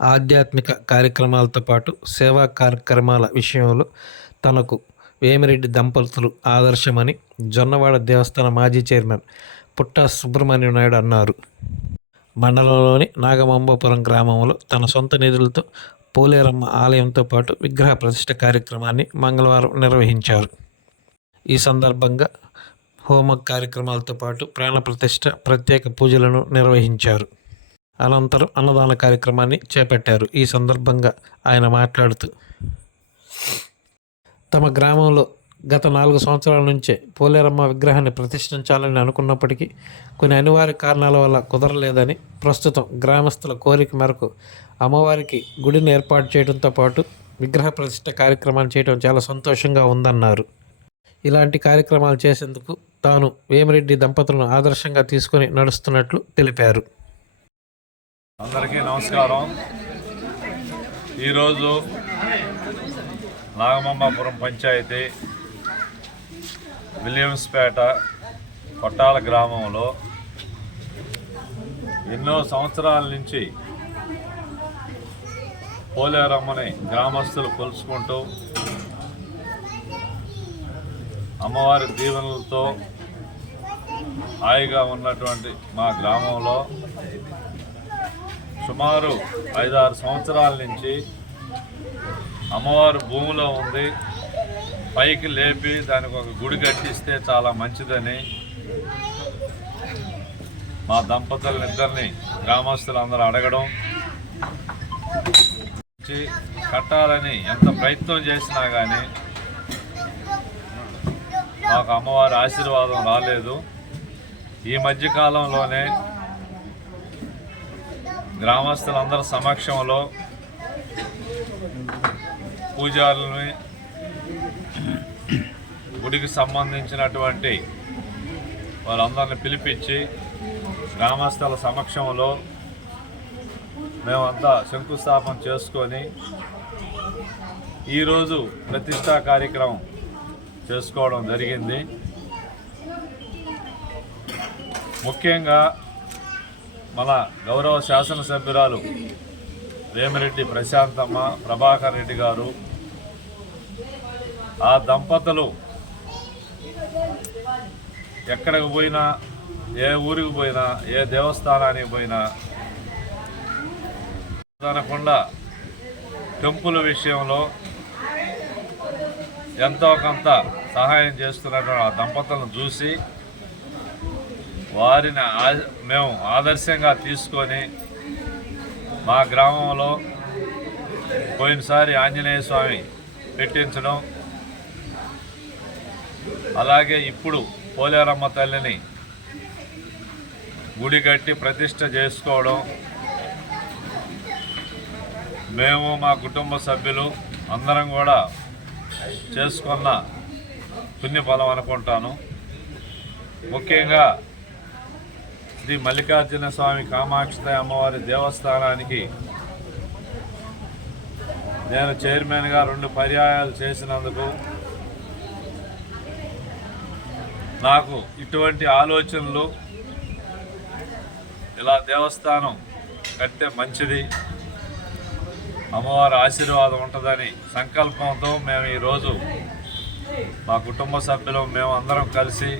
ఆధ్యాత్మిక కార్యక్రమాలతో పాటు సేవా కార్యక్రమాల విషయంలో తనకు వేమిరెడ్డి దంపతులు ఆదర్శమని జొన్నవాడ దేవస్థాన మాజీ చైర్మన్ పుట్ట సుబ్రహ్మణ్యం నాయుడు అన్నారు. మండలంలోని నాగమాంబాపురం గ్రామంలో తన సొంత నిధులతో పోలేరమ్మ ఆలయంతో పాటు విగ్రహ ప్రతిష్ట కార్యక్రమాన్ని మంగళవారం నిర్వహించారు. ఈ సందర్భంగా హోమ కార్యక్రమాలతో పాటు ప్రాణప్రతిష్ట ప్రత్యేక పూజలను నిర్వహించారు. అనంతరం అన్నదాన కార్యక్రమాన్ని చేపట్టారు. ఈ సందర్భంగా ఆయన మాట్లాడుతూ తమ గ్రామంలో గత నాలుగు సంవత్సరాల నుంచే పోలేరమ్మ విగ్రహాన్ని ప్రతిష్ఠించాలని అనుకున్నప్పటికీ కొన్ని అనివార్య కారణాల వల్ల కుదరలేదని ప్రస్తుతం గ్రామస్తుల కోరిక మేరకు అమ్మవారికి గుడిని ఏర్పాటు చేయడంతో పాటు విగ్రహ ప్రతిష్ఠ కార్యక్రమాన్ని చేయడం చాలా సంతోషంగా ఉందన్నారు. ఇలాంటి కార్యక్రమాలు చేసేందుకు తాను వేమిరెడ్డి దంపతులను ఆదర్శంగా తీసుకొని నడుస్తున్నట్లు తెలిపారు. అందరికీ నమస్కారం. ఈరోజు నాగమమ్మాపురం పంచాయతీ విలియమ్స్పేట కొట్టాల గ్రామంలో ఎన్నో సంవత్సరాల నుంచి పోలేరమ్మని గ్రామస్తులు కొలుసుకుంటూ అమ్మవారి దీవెనలతో హాయిగా ఉన్నటువంటి మా గ్రామంలో సుమారు ఐదారు సంవత్సరాల నుంచి అమ్మవారు భూమిలో ఉంది. పైకి లేపి దానికి ఒక గుడి కట్టిస్తే చాలా మంచిదని మా దంపతులనిద్దరిని గ్రామస్తులందరూ అడగడం. కట్టాలని ఎంత ప్రయత్నం చేసినా కానీ మాకు అమ్మవారి ఆశీర్వాదం రాలేదు. ఈ మధ్యకాలంలోనే గ్రామస్తులందరి సమక్షంలో పూజారులని గుడికి సంబంధించినటువంటి వాళ్ళందరిని పిలిపించి గ్రామస్తుల సమక్షంలో మేమంతా శంకుస్థాపన చేసుకొని ఈరోజు ప్రతిష్టా కార్యక్రమం చేసుకోవడం జరిగింది. ముఖ్యంగా మన గౌరవ శాసనసభ్యురాలు వేమిరెడ్డి ప్రశాంతమ్మ ప్రభాకర్ రెడ్డి గారు ఆ దంపతులు ఎక్కడికి పోయినా ఏ ఊరికి పోయినా ఏ దేవస్థానానికి పోయినా అనకుండా టెంపుల్ విషయంలో ఎంతో కొంత సహాయం చేస్తున్నటువంటి ఆ దంపతులను చూసి వారిని ఆ- మేము ఆదర్శంగా తీసుకొని మా గ్రామంలో పోయినసారి ఆంజనేయ స్వామి పెట్టించడం అలాగే ఇప్పుడు పోలేరమ్మ తల్లిని గుడి కట్టి ప్రతిష్ట చేసుకోవడం మేము మా కుటుంబ సభ్యులు అందరం కూడా చేసుకున్న పుణ్యఫలం అనుకుంటాను. ముఖ్యంగా శ్రీ మల్లికార్జున స్వామి కామాక్షి అమ్మవారి దేవస్థానానికి నేను చైర్మన్గా రెండు పర్యాయాలు చేసినందుకు నాకు ఇటువంటి ఆలోచనలు ఇలా దేవస్థానం కట్టే మంచిది అమ్మవారి ఆశీర్వాదం ఉంటుందని సంకల్పంతో మేము ఈరోజు మా కుటుంబ సభ్యులు మేము అందరం కలిసి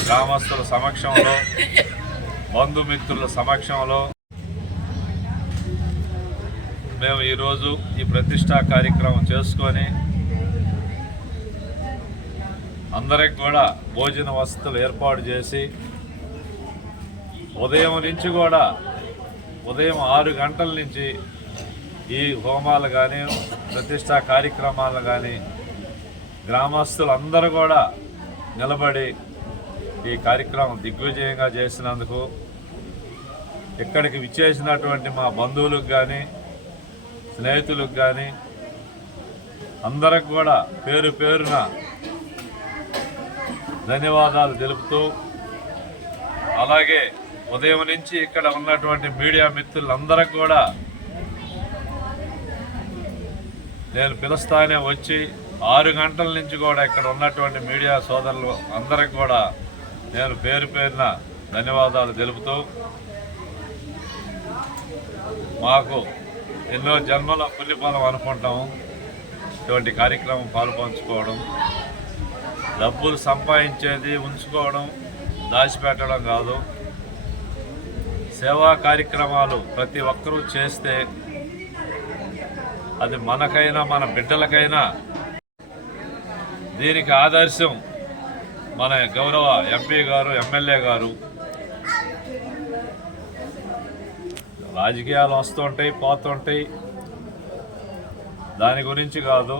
గ్రామస్తుల సమక్షంలో బంధుమిత్రుల సమక్షంలో మేము ఈరోజు ఈ ప్రతిష్టా కార్యక్రమం చేసుకొని అందరికి కూడా భోజన వసతులు ఏర్పాటు చేసి ఉదయం నుంచి కూడా ఉదయం ఆరు గంటల నుంచి ఈ హోమాలు కానీ ప్రతిష్టా కార్యక్రమాలు కానీ గ్రామస్తులందరూ కూడా నిలబడి ఈ కార్యక్రమం దిగ్విజయంగా చేసినందుకు ఇక్కడికి విచ్చేసినటువంటి మా బంధువులకు కానీ స్నేహితులకు కానీ అందరికి కూడా పేరు పేరున ధన్యవాదాలు తెలుపుతూ అలాగే ఉదయం నుంచి ఇక్కడ ఉన్నటువంటి మీడియా మిత్రులందరికి కూడా నేను పిలుస్తానే వచ్చి ఆరు గంటల నుంచి కూడా ఇక్కడ ఉన్నటువంటి మీడియా సోదరులు అందరికి కూడా నేను పేరు పేరున ధన్యవాదాలు తెలుపుతూ మాకు ఎన్నో జన్మల పుణ్యఫలం అనుకుంటాము. ఇటువంటి కార్యక్రమం పాల్పంచుకోవడం డబ్బులు సంపాదించేది ఉంచుకోవడం దాచిపెట్టడం కాదు. సేవా కార్యక్రమాలు ప్రతి ఒక్కరూ చేస్తే అది మనకైనా మన బిడ్డలకైనా దీనికి ఆదర్శం మన గౌరవ ఎంపీ గారు ఎమ్మెల్యే గారు. రాజకీయాలు వస్తుంటాయి పోతుంటాయి. దాని గురించి కాదు.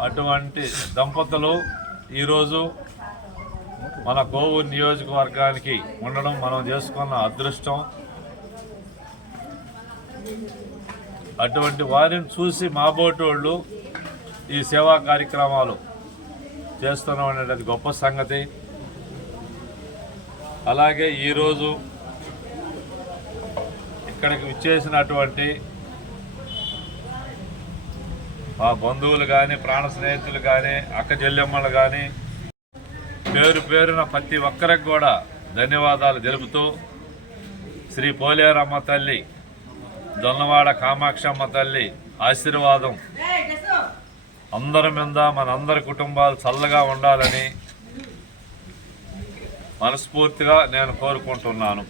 అటువంటి దంపతులు ఈరోజు మన కోవూరు నియోజకవర్గానికి ఉండడం మనం చేసుకున్న అదృష్టం. అటువంటి వారిని చూసి మా బోటోళ్ళు ఈ సేవా కార్యక్రమాలు చేస్తున్నాం అనేది గొప్ప సంగతి. అలాగే ఈరోజు ఇక్కడికి విచ్చేసినటువంటి మా బంధువులు కానీ ప్రాణ స్నేహితులు కానీ అక్క చెల్లెమ్మలు కానీ పేరు పేరున ప్రతి ఒక్కరికి కూడా ధన్యవాదాలు తెలుపుతూ శ్రీ పోలేరమ్మ తల్లి దొన్నవాడ కామాక్షమ్మ తల్లి ఆశీర్వాదం అందరి మీద మన అందరి కుటుంబాలు చల్లగా ఉండాలని మనస్ఫూర్తిగా నేను కోరుకుంటున్నాను.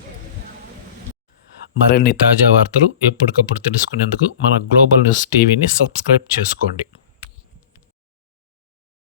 మరిన్ని తాజా వార్తలు ఎప్పటికప్పుడు తెలుసుకునేందుకు మన గ్లోబల్ న్యూస్ టీవీని సబ్స్క్రైబ్ చేసుకోండి.